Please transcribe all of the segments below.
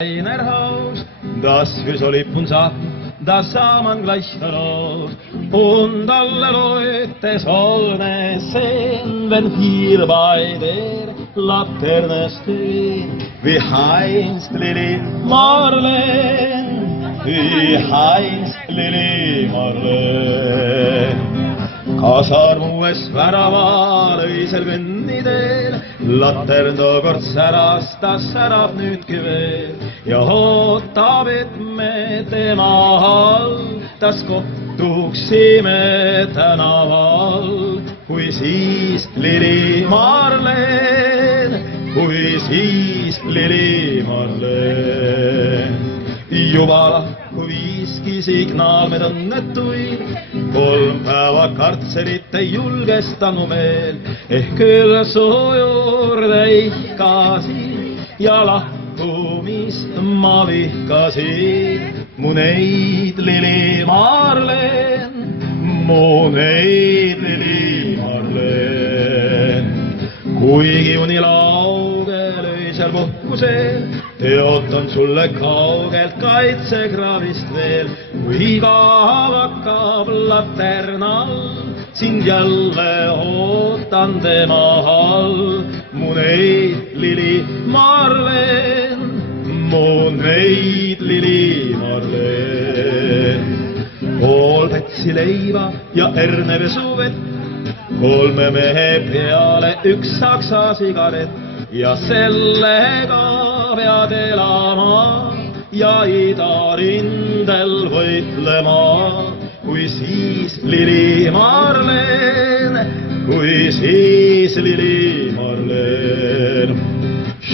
Einer Haus, das wir so lieb uns hatten, das sah man gleich daraus. Und alle Leute sollen es sehen, wenn wir bei der Laterne stehen. Wie heißt Lili Marleen? Wie heißt Lili Marleen? Kasarmues väraval öisel kõnniteel, latern tookord säras, ta särab nüüdki veel ja ootab, et me tema all tas kohtuksime tänaval. Kui siis Lili Marleen, kui siis Lili Marleen. Juba lahku viiski signaal meid õnnetuid, 3 päeva kartserit ei julgestanu veel, ehk küll su juurde ihkasin ja lahkumist ma vihkasin. Mu neid Lili Marleen, mu neid Lili Marleen. Kuigi uni laugel öisel puhkusel, teotan sulle kaugelt kaitsekraavist veel, kui igav hakkab laternal, sind jälle ootan tema all. Mu neid Lili Marleen, mu neid Lili Marleen. Pool pätsi leiba ja herneresuvett, 3 mehe peale 1 saksa sigaret ja sellega pead elama ja idarindel võitlema. Kui siis Lili Marleen, kui siis Lili Marleen.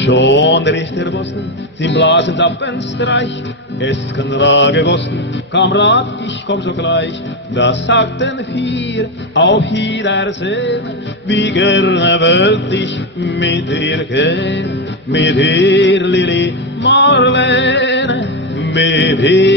Schon der Richter Boston, sie blasen Zappenstreich, es kann Rage kosten, Kamerad, ich komm sogleich. Das sagten 4, auf Wiedersehen, wie gerne wollt ich mit dir gehen, mit dir Lili Marleen, mit dir